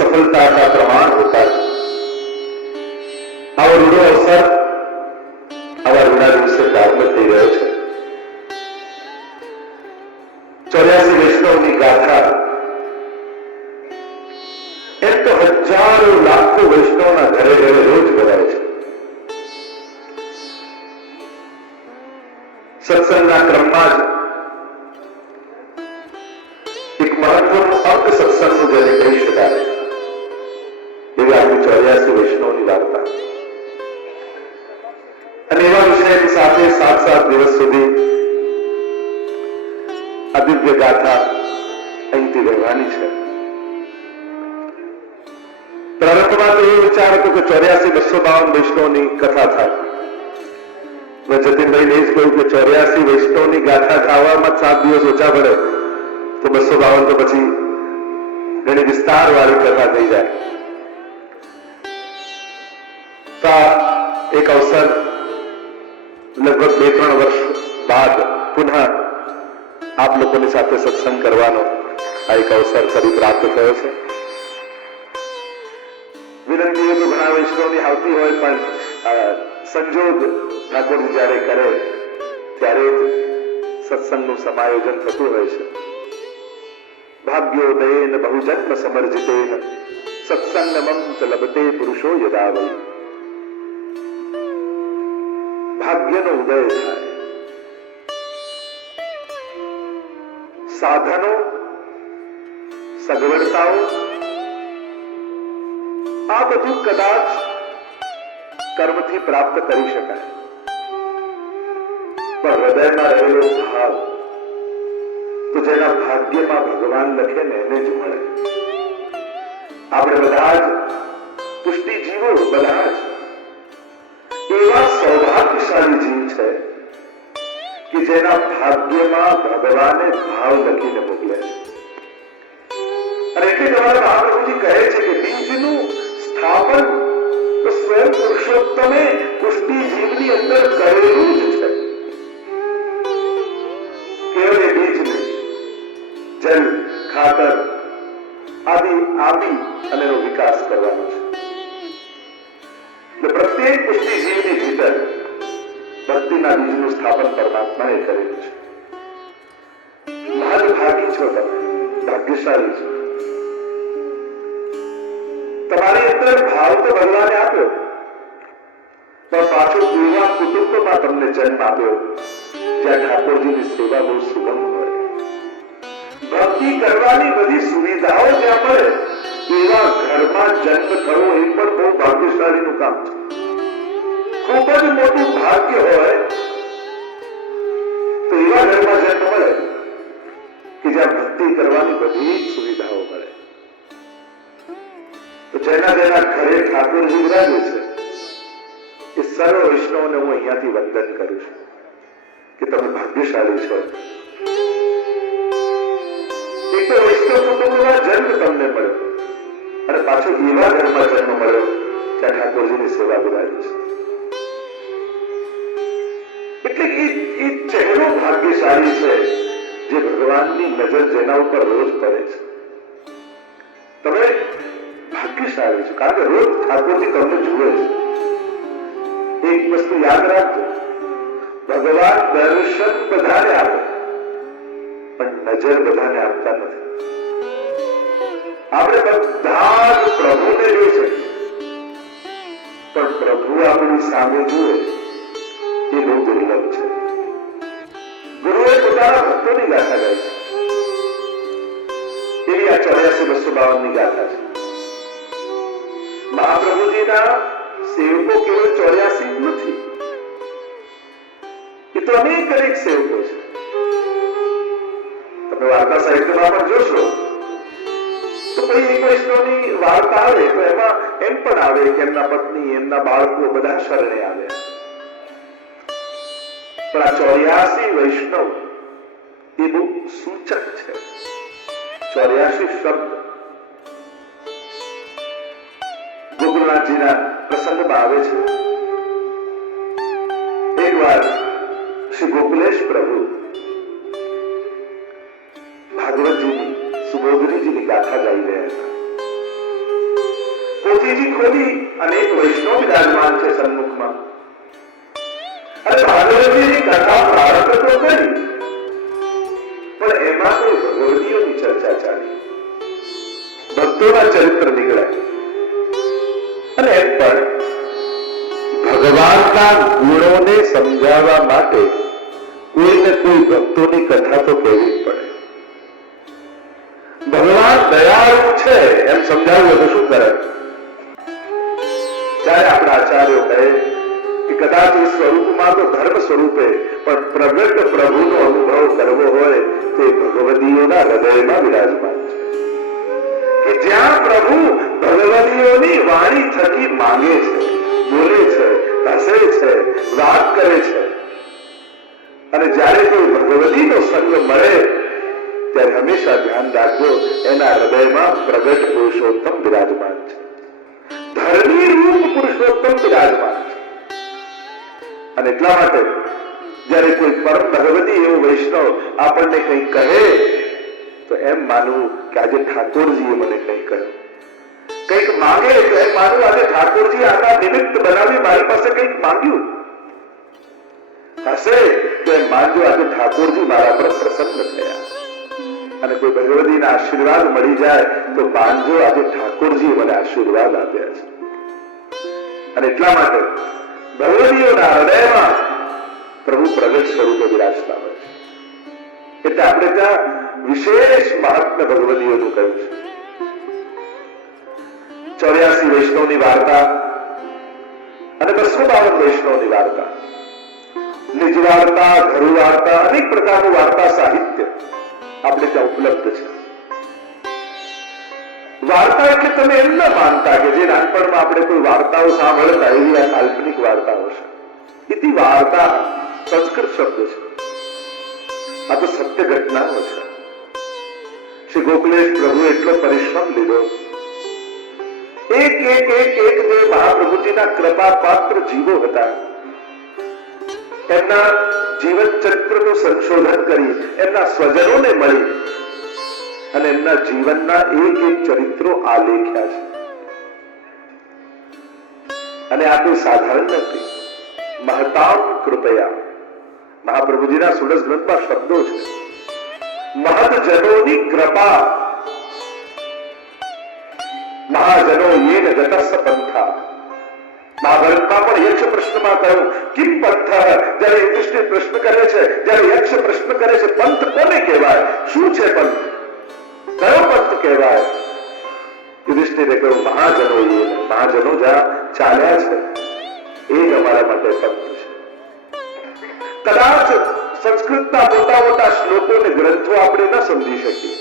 सफलता का प्रमाण होता है। और रूढ़ो अवसर आवा रूढ़ा दिवसे प्रारंभ થઈ રહ્યો છે। 84 વૈષ્ણવની ગાથા એમ તો હજારો લાખો વૈષ્ણવના ઘરે ઘરે રોજ ગવાય છે। સત્સંગના ક્રમમાં જ એક મહત્વનું અંગ સત્સંગનું જેને કહી શકાય એવી આપણી 84 વૈષ્ણવની વાર્તા અને એવા વિષયની સાથે 7 દિવસ સુધી આ દિવ્ય ગાથા અહીંથી રહેવાની છે। પ્રારંભમાં તો એ વિચાર હતો કે 84-252 વૈષ્ણવની કથા થાય। જતીનભાઈને એ જ કહ્યું કે 84 વૈષ્ણવની ગાથા ગાવામાં 7 દિવસ ઓછા પડે તો 252 તો પછી ઘણી વિસ્તાર વાળી કથા થઈ જાય। તો એક અવસર લગભગ 2-3 વર્ષ બાદ પુનઃ આપ લોકોની સાથે સત્સંગ કરવાનો આ એક અવસર ફરી પ્રાપ્ત થયો છે। વિનંતી એ તો ઘણા વૈષ્ણવની આવતી હોય પણ સંજોગ ઠાકોરજી જયારે કરે ત્યારે સત્સંગનું સમાયોજન થતું હોય છે। ભાગ્યોદયેન બહુજન્મ સમર્જિતેન સત્સંગમં ચ લભતે પુરુષો યદા વૈ। ભાગ્યનો ઉદય થાય, સાધનો સગવડતાઓ આ બધું કદાચ કર્મથી પ્રાપ્ત કરી શકાય પણ હૃદયમાં રહેલો ભાવ તો જેના ભાગ્યમાં ભગવાન લખે ને એને જ મળે। આપણે બધા જ પુષ્ટિજીવો બધા જ એવા સૌભાગ્યશાળી જીવ છે કે જેના ભાગ્યમાં ભગવાને ભાવ લખીને મોકલે છે। અને એટલે તમારા મહાપ્રભુજી કહે છે કે બીજનું સ્થાપન તો સ્વયં પુરુષોત્તમે પુષ્ટિજીવની અંદર કરેલું જ છે। કેવળ એ બીજને જલ ખાતર આદિ આપી અને એનો વિકાસ કરવાનો છે। પ્રત્યેક પુષ્ટિજીવની ભીતર ભક્તિના બીજનું સ્થાપન પરમાત્માએ કરેલું છે। ભાગ્યભાગી છો તમે, ભાગ્યશાળી છો। તમારી અંદર ભાવ તો ભગવાને આપ્યો પણ પાછો એવા કુટુંબમાં તમને જન્મ આપ્યો જ્યાં ઠાકોરજીની સેવા બહુ સુગમ હોય, ભક્તિ કરવાની બધી સુવિધાઓ જ્યાં મળે એવા ઘરમાં જન્મ કરવો એ પણ બહુ ભાગ્યશાળીનું કામ છે। ખૂબ જ મોટું ભાગ્ય હોય તો એવા ઘરમાં જન્મ મળે કે જ્યાં ભક્તિ કરવાની બધી જ સુવિધાઓ મળે। તો જેના જેના ઘરે ઠાકોરજી વિરાજે છે એ સર્વ વૈષ્ણવને હું અહીંયાથી વંદન કરું છું કે તમે ભાગ્યશાળી છો। એક તો વૈષ્ણવ કુટુંબમાં જન્મ તમને મળ્યો અને પાછો એવા ઘરમાં જન્મ મળ્યો ત્યાં ઠાકોરજીની સેવા બિરાજી છે। એટલે એ ચહેરો ભાગ્યશાળી છે જે ભગવાનની નજર જેના ઉપર રોજ પડે છે। તમે ભાગ્યશાળી છો કારણ કે રોજ ઠાકોરજી તમને જુએ છે। એક વસ્તુ યાદ રાખજો, ભગવાન દર્શન બધાને આપે પણ નજર બધાને આપતા નથી। આપણે બધા જ પ્રભુને જોઈ શકીએ પણ પ્રભુ આપણી સામે જુએ એ બહુ દુર્લભ છે। ગુરુએ પોતાના ભક્તોની ગાથા ગાઈ છે એવી આ 84-252 ગાથા છે। મહાપ્રભુજીના સેવકો કેવળ 84 નથી, એ તો અનેક સેવકો છે। તમે વાર્તા સાહિત્યમાં પણ જોશો તો કોઈ એક વૈષ્ણવની વાર્તા આવે તો એમાં એમ પણ આવે કે એમના પત્ની એમના બાળકો બધા શરણે આવ્યા પણ આ 84 વૈષ્ણવ એ બહુ સૂચક છે। 84 શબ્દ ગોકુળનાથજીના પ્રસંગમાં આવે છે। એક વાર શ્રી ગોકુલેશ પ્રભુ ભાગવતજીની સુબોધનીજીની ગાથા ગાઈ રહ્યા હતા। પોથીજી ખોલી અને એક વૈષ્ણવ વિરાજમાન છે સન્મુખમાં, અને ભાગવતજીની કથા પ્રારંભ તો કરી, પણ એમાં તો ભગવદીઓની ચર્ચા ચાલી, ભક્તોના ચરિત્ર નીકળ્યા, અને એમ પણ ભગવાનના ગુણોને સમજાવવા માટે કોઈને કોઈ ભક્તોની કથા તો કહેવી જ પડે. ભગવાન દયાળુ છે એમ સમજાવ્યું તો શું કરે? ત્યારે આપણા આચાર્યો કહે કે કદાચ એ સ્વરૂપમાં તો ધર્મ સ્વરૂપે પણ પ્રગટ પ્રભુનો અનુભવ કરવો હોય તો એ ભગવદીઓના હૃદયમાં વિરાજમાન છે, કે જ્યાં પ્રભુ ભગવદીઓની વાણી થકી માંગે છે, બોલે છે, હસે છે, વાત કરે છે, અને જ્યારે કોઈ ભગવદીનો સંગ મળે ત્યારે હંમેશા ધ્યાન રાખજો એના હૃદયમાં પ્રગટ પુરુષોત્તમ વિરાજમાન છે, ધર્મી રૂપ પુરુષોત્તમ વિરાજમાન છે. અને એટલા માટે જ્યારે કોઈ પરમ ભગવતી એવો વૈષ્ણવ આપણને કંઈ કહે તો એમ માનવું કે આજે ઠાકોરજીએ મને કંઈ કહ્યું, કંઈક માંગે તો એમ માનવું આજે ઠાકોરજી આના નિમિત્ત બનાવી મારી પાસે કંઈક માંગ્યું. હશે તો એમ માનજો આજે ઠાકોરજી મારા પર પ્રસન્ન થયા, અને કોઈ ભગવતીના આશીર્વાદ મળી જાય તો માનજો આજે ઠાકોરજી મને આશીર્વાદ આપ્યા છે. અને એટલા માટે ભગવતીઓના હૃદયમાં પ્રભુ પ્રગટ સ્વરૂપે વિરાજતા હોય છે. એટલે આપણે ત્યાં વિશેષ મહાત્મ્ય ભગવતીઓનું કહ્યું છે. 84 વૈષ્ણવની વાર્તા અને 252 વૈષ્ણવની વાર્તા, નિજ વાર્તા, ઘરુ વાર્તા, અનેક પ્રકારનું વાર્તા સાહિત્ય આપણે ત્યાં ઉપલબ્ધ છે. વાર્તા એટલે તમે એમ ન માનતા કે જે નાનપણમાં આપણે કોઈ વાર્તાઓ સાંભળતા એવી આ કાલ્પનિક વાર્તાઓ છે. ઇતિ વાર્તા સંસ્કૃત શબ્દ છે, આ તો સત્ય ઘટનાઓ છે. શ્રી ગોકુલેશ પ્રભુ એટલો પરિશ્રમ લીધો, એક એક એક એક જે મહાપ્રભુજીના કૃપા પાત્ર જીવો હતા એમના જીવન ચરિત્રનું સંશોધન કરી એમના સ્વજનોને મળી અને એમના જીવનના એક એક ચરિત્રો આલેખ્યા છે. અને આ કોઈ સાધારણ નથી. મહતામ કૃપયા, મહાપ્રભુજીના સુરસ ગ્રંથમાં શબ્દો છે, મહદજનોની કૃપા, મહાજનો યેન ગતસ્સ પંથા. મહાભારતમાં પણ યક્ષ પ્રશ્નમાં કહ્યું કિમ પંથ, જ્યારે યુધિષ્ઠિર પ્રશ્ન કરે છે, જ્યારે યક્ષ પ્રશ્ન કરે છે પંથ કોને કહેવાય, શું છે પંથ, કયો પંથ કહેવાય? યુધિષ્ઠિરે કહ્યું મહાજનો યેન, મહાજનો જ્યાં ચાલ્યા છે એ જ અમારા માટે પંથ છે. કદાચ સંસ્કૃતના મોટા મોટા શ્લોકો અને ગ્રંથો આપણે ન સમજી શકીએ,